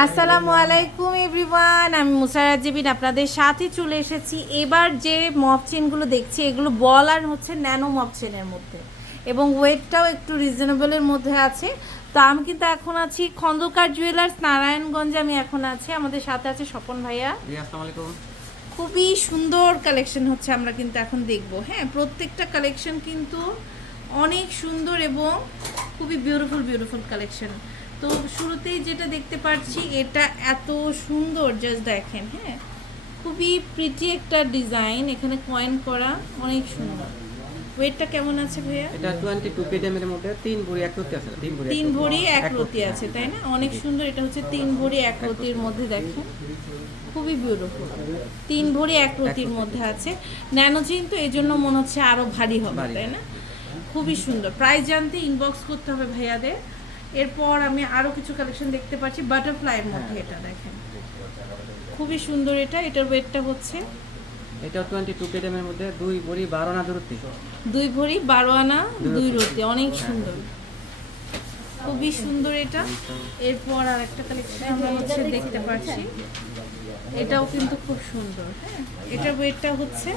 আসসালামু আলাইকুম এভরিওয়ান আমি মুসারাত জেবিন আপনাদের সাথে চলে এসেছি। এবার যে মপ চেনগুলো দেখছি এগুলো বল আর হচ্ছে ন্যানো মপ চেনের মধ্যে এবং ওয়েটটাও একটু রিজনেবলের মধ্যে আছে। তো আমি কিন্তু এখন আছি খন্দকার জুয়েলার্স নারায়ণগঞ্জে আমি এখন আছি। আমাদের সাথে আছে স্বপন ভাইয়া। জি আসসালামু আলাইকুম। খুবই সুন্দর কালেকশন হচ্ছে আমরা কিন্তু এখন দেখব। হ্যাঁ প্রত্যেকটা কালেকশন কিন্তু অনেক সুন্দর এবং খুবই বিউটিফুল বিউটিফুল কালেকশন। তো শুরুতেই যেটা দেখতে পাচ্ছি এটা এত সুন্দর জাস্ট দেখেন হ্যাঁ? খুবই প্রিটি একটা ডিজাইন এখানে কয়েন করা অনেক সুন্দর। ওয়েটটা কেমন আছে ভাইয়া? এটা টোয়েন্টি টু পিডিএম এর মধ্যে তিন ভরি এক রতি আছে তিন ভরি তিন ভরি এক রতি। আছে তাই না? অনেক সুন্দর এটা হচ্ছে তিন ভরি এক রতির মধ্যে দেখেন। খুবই বিউটিফুল তিন ভরি এক রতির মধ্যে আছে। ন্যানো কিন্তু এই জন্য মনে হচ্ছে আরও ভারী হবে তাই না? খুবই সুন্দর। প্রাইস জানতে ইনবক্স করতে হবে ভাইয়াদের। এরপর আমি আরও কিছু কালেকশন দেখতে পাচ্ছি বাটারফ্লাইয়ের মধ্যে এটা দেখেন। খুবই সুন্দর এটা এটার ওয়েটটা হচ্ছে? এটা টোয়েন্টি টু পিডিএম এর মধ্যে দুই ভরি বারো আনা দূরত্বে। দুই ভরি বারো আনা দুই রতি অনেক সুন্দর। খুবই সুন্দর এটা। এরপর আর একটা কালেকশন আমরা হচ্ছে দেখতে পাচ্ছি। এটাও কিন্তু খুব সুন্দর। হ্যাঁ এটার ওয়েটটা হচ্ছে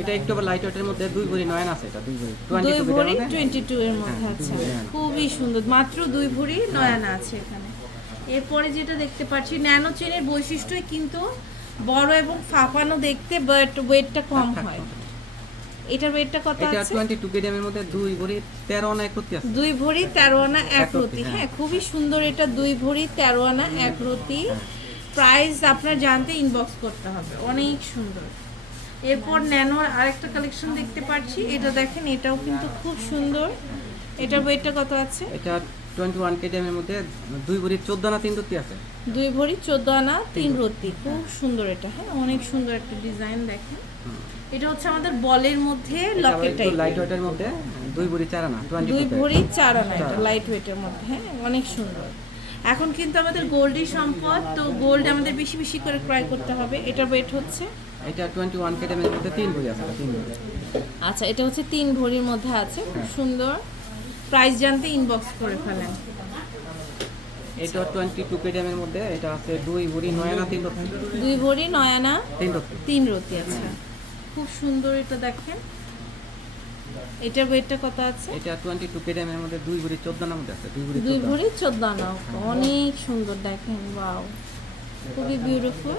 এটা একটু লাইট ওয়েটের মধ্যে দুই ভরি নয়ন আছে এটা? দুই ভরি। দুই ভরি পিডিএম টোয়েন্টি টু এর মধ্যে হ্যাঁ, ভরি, হ্যাঁ। খুবই সুন্দর। মাত্র দুই ভরি নয়ানা আছে এখানে। এরপরে যেটা দেখতে পাচ্ছি ন্যানো চেনের বৈশিষ্ট্যই কিন্তু বড় এবং ফাঁপানো দেখতে বাট ওয়েটটা কম হয়। এটার ওয়েটটা কত আছে? টোয়েন্টি টু পিডিএম এর মধ্যে দুই ভরি তেরো আনা এক রতি আছে। দুই ভরি তেরো আনা এক এক রতি, রতি হ্যাঁ। হ্যাঁ খুবই সুন্দর এটা দুই ভরি তেরো আনা এক রতি প্রাইস আপনার জানতে ইনবক্স করতে হবে। অনেক সুন্দর। এরপর ন্যানোর আরেকটা কালেকশন দেখতে পাচ্ছি। এটা দেখেন এটাও কিন্তু খুব সুন্দর। এটার ওয়েটটা কত আছে? এটা টোয়েন্টি ওয়ান পিডিএম মধ্যে দুই ভরি চোদ্দ না তিন রতি আছে। দুই ভরি চোদ্দ আনা তিন রতি খুব সুন্দর এটা হ্যাঁ অনেক সুন্দর একটা ডিজাইন দেখেন। এটা হচ্ছে আমাদের বলের মধ্যে লকেট টাইপ লাইট ওয়েটের মধ্যে দুই ভরি চার না টোয়েন্টি দুই ভরি চার আনা এটা লাইট ওয়েটের মধ্যে হ্যাঁ অনেক সুন্দর। এখন কিন্তু আমাদের গোল্ডই সম্পদ তো গোল্ড আমাদের বেশি বেশি করে ক্রয় করতে হবে। এটার ওয়েট হচ্ছে? এটা টোয়েন্টি ওয়ান পিডিএম এর মধ্যে তিন ভরি আছে এটা তিন ভরি। আচ্ছা এটা হচ্ছে তিন ভরির মধ্যে আছে খুব সুন্দর। প্রাইস জানতে ইনবক্স করে ফেলেন। এটা টোয়েন্টি টু পিডিএম এর মধ্যে এটা আছে দুই ভরি নয় না তিন রতি দুই ভরি নয় আনা তিন রতি তিন রতি আছে খুব সুন্দর এটা দেখেন। এটার ওয়েটটা কত আছে? এটা টোয়েন্টি টু পিডিএম এর মধ্যে দুই ভরি চোদ্দ নার মধ্যে আছে দুই ভরি দুই ভরি চোদ্দ আনা অনেক সুন্দর দেখেন ওয়াও খুবই বিউটিফুল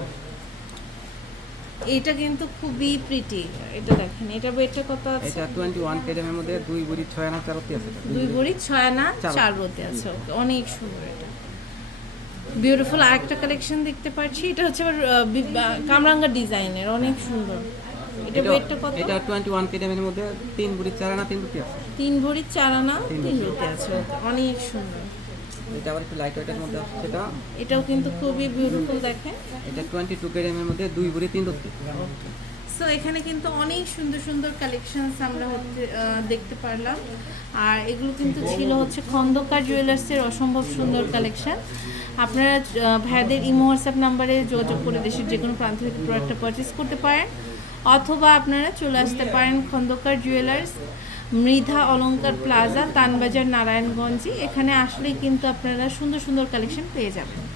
এটা কিন্তু খুবই প্রিটি এটা দেখেন এটা ওয়েটটা কত আছে? এটা টোয়েন্টি ওয়ানের মধ্যে দুই ভরি ছয় না চার রতি আছে। দুই ভরি ছয় আনা চার। চার রতি আছে অনেক সুন্দর এটা। বিউটিফুল আরেকটা কালেকশন দেখতে পাচ্ছি এটা হচ্ছে আবার কামরাঙ্গা ডিজাইনের অনেক সুন্দর। এটা ওয়েটটা কত? এটা টোয়েন্টি ওয়ান পিডিএম এর মধ্যে তিন ভরি চার আনা তিন রতি আছে। তিন ভরি চার আনা তিন তিন রতি। রতি আছে অনেক সুন্দর। এটা আবার একটু লাইট ওয়েটের মধ্যে আছে সেটা। এটাও কিন্তু খুবই বিউটিফুল দেখেন এটা টোয়েন্টি টু এর মধ্যে দুই ভরি তিন রতি সো এখানে কিন্তু অনেক সুন্দর সুন্দর কালেকশনস আমরা দেখতে পারলাম। আর এগুলো কিন্তু ছিল হচ্ছে খন্দকার জুয়েলার্সের অসম্ভব সুন্দর কালেকশন আপনারা আহ, ভাইয়াদের ইমো হোয়াটসঅ্যাপ নাম্বারে যোগাযোগ করে দেশের যে কোনো প্রান্ত থেকে প্রোডাক্টটা পারচেস করতে পারেন। অথবা আপনারা চলে আসতে পারেন খন্দকার জুয়েলার্স মৃধা অলঙ্কার প্লাজা তানবাজার নারায়ণগঞ্জে এখানে আসলেই কিন্তু আপনারা সুন্দর সুন্দর কালেকশন পেয়ে যাবেন।